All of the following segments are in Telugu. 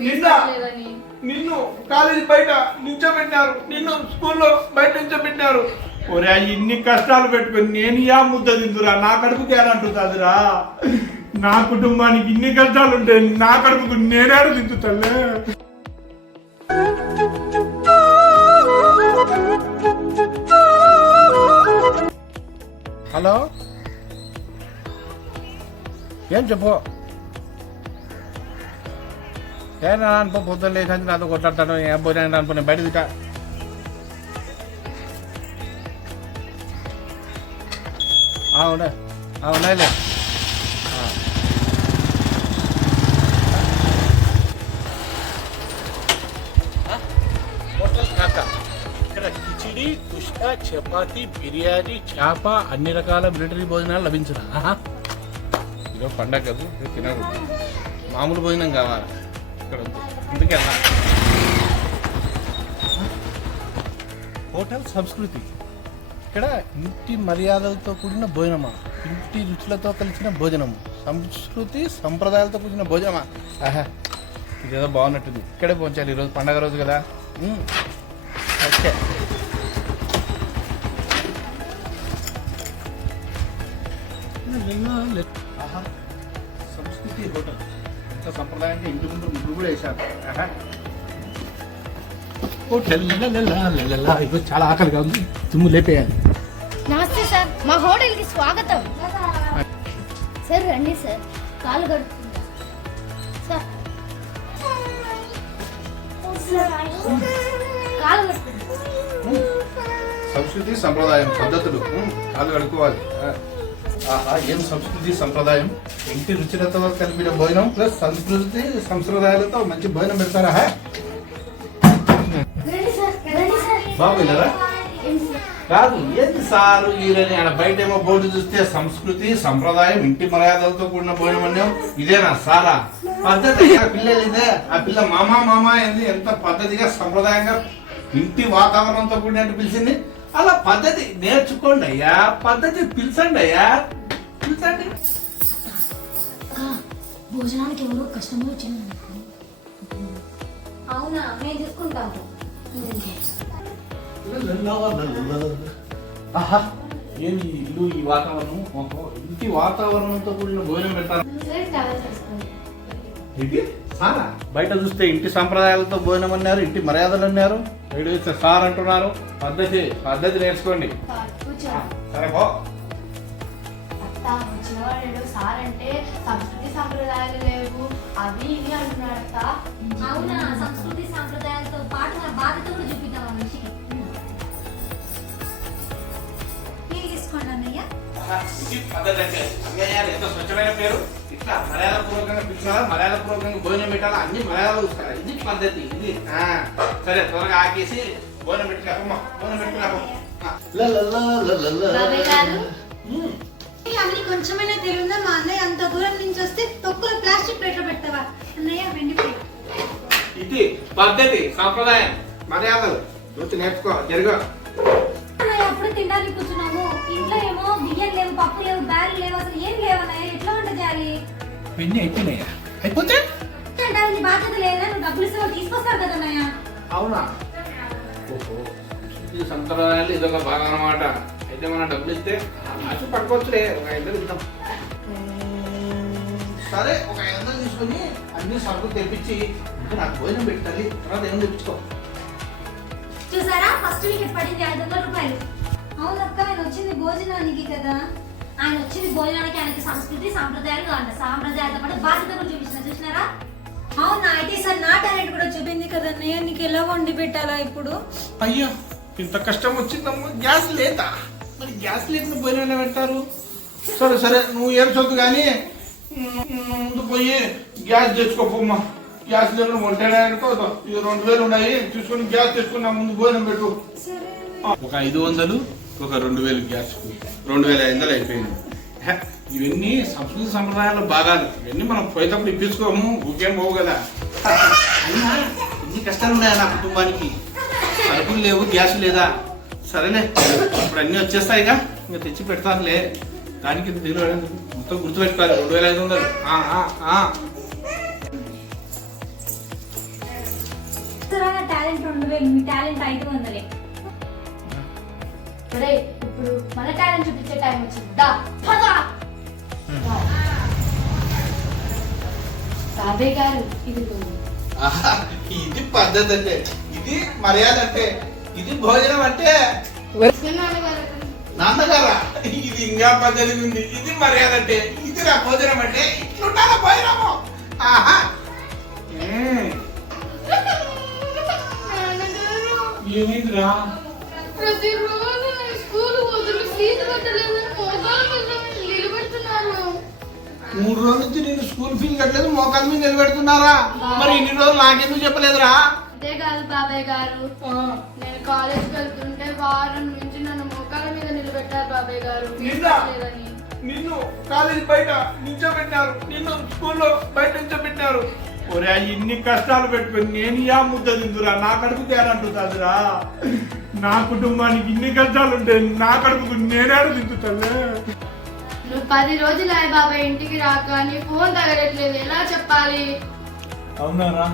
నిన్న నిన్ను కాలేజీ బయట నించోబెట్టారు నిన్ను స్కూల్లో బయట నించోబెట్టారు ఒరే ఇన్ని కష్టాలు పెట్టుకుని నేను యా ముద్ద తిందురా? నా కడుపుకి ఏదంటుందిరా నా కుటుంబానికి ఇన్ని కష్టాలు ఉంటే నా కడుపుకు నేనేడు తింటుతలే హలో? ఏం చెప్పు? ఏనా అనుకో పొద్దున్న లేచి నాతో కొట్లాడతాను ఏం పోయినా అనుకో నేను బయట దిగా అవునా అవునాలే కిచిడి చపాతి బిర్యానీ చేప అన్ని రకాల మిలిటరీ భోజనాలు లభించునా ఇదో పండగ కదా తినకూడదు. మామూలు భోజనం కావాలి? ఇక్కడ హోటల్ సంస్కృతి. ఇక్కడ ఇంటి మర్యాదలతో కూడిన భోజనమా? ఇంటి రుచులతో కలిసిన భోజనము. సంస్కృతి సంప్రదాయాలతో కూడిన భోజనమా? ఆహా ఇదేదో బాగున్నట్టుంది. ఇక్కడే పోంచాలి ఈరోజు పండగ రోజు కదా. ఓకే. సంస్కృతి హోటల్. ఎంత సంప్రదాయంగా ఇంటి ముందు ముగ్గురు కూడా వేశారు. ఇగో చాలా ఆకలిగా ఉంది. తుమ్ము లేపేయాలి. నమస్తే సార్ మా హోటల్కి స్వాగతం. సార్ రండి సార్. కాలు సార్. కాలు కడుక్కుందా. సంస్కృతి సంప్రదాయం పద్ధతులు. కాళ్ళు కడుక్కోవాలి. ఆహా ఏం సంస్కృతి సంప్రదాయం? ఇంటి రుచులతో కలిపిన భోజనం ప్లస్ సంస్కృతి సంప్రదాయాలతో మంచి భోజనం పెడతారా బాగున్నారా? ఏంటి సార్? కాదు ఏంది సారు ఈరని ఆడ బయట ఏమో బోర్డు చూస్తే సంస్కృతి సంప్రదాయం ఇంటి మర్యాదలతో కూడిన భోజనం అన్నాం ఇదేనా సారా? పద్ధతి పిల్లలు ఇదే ఆ పిల్ల మామా మామా ఏంది? ఎంత పద్ధతిగా సంప్రదాయంగా ఇంటి వాతావరణంతో కూడినట్టు పిలిచింది? అలా పద్ధతి నేర్చుకోండి అయ్యా పద్ధతి పిలిచండి అయ్యా. భోజనానికి ఎవరో కస్టమర్ వచ్చింది అవునా మేము చూసుకుంటాము ఆహా ఏంది ఈ ఇల్లు ఈ వాతావరణం? ఇంటి వాతావరణంతో కూడిన భోజనం పెడతారు? సారా? బయట చూస్తే ఇంటి సంప్రదాయాలతో భోజనం అన్నారు ఇంటి మర్యాదలు అన్నారు. బయట చూస్తే సార్ అంటున్నారు. పద్ధతి పద్ధతి నేర్చుకోండి. సరే పో. అత్త వచ్చినవాడు సార్ అంటే సంస్కృతి సంప్రదాయాలు లేవు అవి ఇవి అంటున్నాడు అత్త అవునా సంస్కృతి సాంప్రదాయాలతో పాటు మన బాధ్యత కూడా చూపిద్దాం ఆ మనిషికి మీరు తీసుకోండి అన్నయ్య ఎంత స్వచ్ఛమైన పేరు ఇట్లా మర్యాద పూర్వకంగా పిలిచాలా మర్యాద పూర్వకంగా భోజనం పెట్టాలా అన్ని మర్యాదలు చూసుకోవాలి ఇది పద్ధతి ఇది సరే త్వరగా ఆకేసి భోజనం పెట్టుకున్నాకమ్మా భోజనం గారు అన్ని కొంచెమైనా తెలియదా మా అన్నయ్య అంత దూరం నుంచి వస్తే తొక్కులో ప్లాస్టిక్ ప్లేట్లో పెడతావా అన్నయ్య వెండి ప్లేట్ ఇది పద్ధతి సాంప్రదాయం మర్యాదలు. చూసి నేర్చుకో జరుగు. అన్నయ్య అప్పుడు తినడానికి కూర్చున్నాము ఇంట్లో ఏమో బియ్యం లేవు పప్పు లేవు బ్యాలు లేవు అసలు ఏం లేవు అన్నయ్య. ఎట్లా వంట చేయాలి? పెన్ని అయిపోయినాయా? అయిపోతే? నీ బాధ్యత లేదా? నువ్వు డబ్బులు ఇస్తే తీసుకొస్తారు కదా అన్నయ్య. అవునా? ఓహో. ఈ సంప్రదాయాలు ఇదొక భాగం అన్నమాట. అయితే మనం డబ్బులు ఇస్తే పట్టుకోవచ్చులే ఒక ఐదు ఇద్దాం. సరే ఒక ఐదు తీసుకొని అన్ని సరుకులు తెప్పించి ఇంకా నాకు భోజనం పెట్టాలి తర్వాత ఏం తెప్పించుకో. చూసారా? ఫస్ట్ వీక్ పడింది ఐదు వందల రూపాయలు. అవునక్క ఆయన వచ్చింది భోజనానికి కదా. ఆయన వచ్చింది భోజనానికి ఆయనకి సంస్కృతి సాంప్రదాయాలు అంట సాంప్రదాయాలతో పాటు బాధ్యత కూడా చూపించిన చూసినారా? అవునా అయితే సార్ నా టాలెంట్ కూడా చెప్పింది కదా. నేను నీకు ఎలా వండి పెట్టాలా ఇప్పుడు? అయ్యో ఇంత కష్టం వచ్చిందమ్మా గ్యాస్ లేదా గ్యాస్ లేకుండా ఎలా పెడతారు? సరే సరే నువ్వు ఏడ్చొద్దు కానీ ముందు పోయి గ్యాస్ తెచ్చుకోపోమ్మా. గ్యాస్ లేకుండా వంటేడానికో ఇది రెండు వేలు ఉన్నాయి తీసుకొని గ్యాస్ తెచ్చుకున్నా ముందు భోజనం పెట్టు. ఒక ఐదు వందలు ఒక రెండు వేలు గ్యాస్. రెండు వేల ఐదు వందలు అయిపోయింది. ఇవన్నీ సంస్కృతి సంప్రదాయాల భాగాలు. ఇవన్నీ మనం పోయేటప్పుడు ఇప్పించుకోము ఊకేం పోవు కదా. అయినా ఇన్ని కష్టాలు ఉన్నాయా నా కుటుంబానికి? సరుకులు లేవు గ్యాస్ లేదా? సరేలే ఇప్పుడు అన్నీ వచ్చేస్తాయిగా ఇంకా. తెచ్చి పెడతానులే. దానికి దిగులు. మొత్తం గుర్తుపెట్టుకోవాలి. రెండు వేల ఐదు వందలు. ఆ, ఆ, ఆ. టాలెంట్ రెండు వేలు మీ టాలెంట్ ఐదు వందలే. ఒరే ఇప్పుడు మన టాలెంట్ చూపించే టైం వచ్చింది. దా పద. బాబాయ్ గారు ఇది ఆహా, ఇది పద్ధతి అంటే ఇది మర్యాద అంటే. ఇది భోజనం అంటే నాన్నగారా? ఇది ఇంకా పద్ధతి ఇది మర్యాద అంటే ఇది నా భోజనం అంటే ఇట్లుండాలా భోజనము? ఆహా. ఏమైందిరా? ప్రతిరోజు స్కూల్ వదిలి ఫీజు కట్టలేదని మోకాల మీద నిలబెడుతున్నారు మూడు రోజుల నుంచి నేను స్కూల్ ఫీజు కట్టలేదు మోకాల మీద నిలబెడుతున్నారా? మరి ఇన్ని రోజులు నాకెందుకు చెప్పలేదురా? అంతే కాదు బాబాయ్ గారు. నేను కాలేజ్ వెళ్తుంటే వారం నుంచి నన్ను మోకాల మీద నిలబెట్టారు బాబాయ్ గారు. నిన్న? కాలేజీ బయట నించోబెట్టారు. నిన్ను స్కూల్లో బయట నించోబెట్టారు. ఒరే ఇన్ని కష్టాలు పెట్టుకొని నేను యా ముద్ద తిందురా? నా కడుపు తేరంటుందిరా నా కుటుంబానికి ఇన్ని కష్టాలు ఉంటే నా కడుపుకు నేనేడు తింటుతాలే నువ్వు పది రోజులు బాబాయ్ ఇంటికి రాక నీ ఫోన్ తగలట్లేదు. ఎలా చెప్పాలి? అవునారా?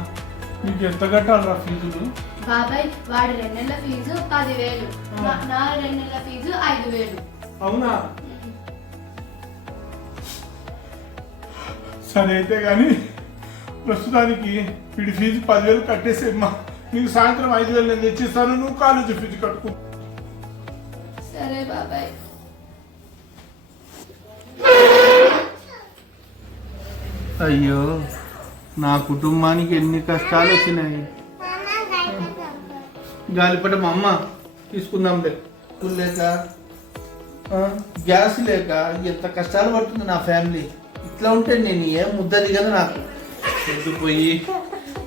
నీకు ఎంత కట్టాలరా ఫీజులు? బాబాయ్ వాడి రెండు నెలల ఫీజు పదివేలు. నా- రెండు నెలల ఫీజు ఐదు వేలు అవునా? సరే అయితే కానీ ప్రస్తుతానికి వీడి ఫీజు పదివేలు కట్టేసేమ్మా నీకు సాయంత్రం ఐదు వేలు నేను తెచ్చిస్తాను నువ్వు కాలేజీ ఫీజు కట్టుకో. సరే బాబాయ్. అయ్యో. నా కుటుంబానికి ఎన్ని కష్టాలు వచ్చినాయి? గాలిపట మా అమ్మ తీసుకుందాంలే స్కూల్ లేక గ్యాస్ లేక ఎంత కష్టాలు పడుతుంది నా ఫ్యామిలీ. ఇట్లా ఉంటే నేను ఏం ముద్ద కదా నాకు. ముందు పోయి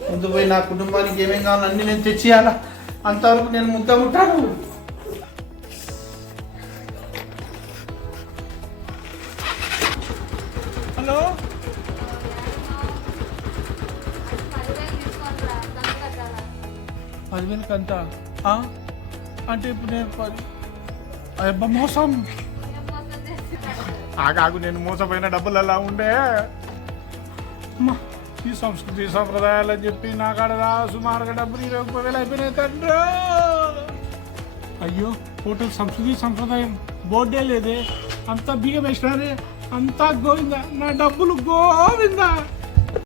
ముందు పోయి నా కుటుంబానికి ఏమేం కావాలో అన్నీ నేను తెచ్చియాలా అంతవరకు నేను ముద్ద ముట్టాను. పదివేలకి అంత అంటే ఇప్పుడు నేను పది అబ్బా మోసం. ఆగాగు నేను మోసపోయిన డబ్బులు అలా ఉండే ఈ సంస్కృతి సంప్రదాయాలు అని చెప్పి నా కాడ రా సుమారుగా డబ్బులు ఇరవై ముప్పై వేలు అయిపోయినాయి తండ్రి అయ్యో హోటల్ సంస్కృతి సంప్రదాయం బోర్డే లేదే. అంతా బియ్యం వేసినారే. అంతా గోవింద. నా డబ్బులు గోవిందా.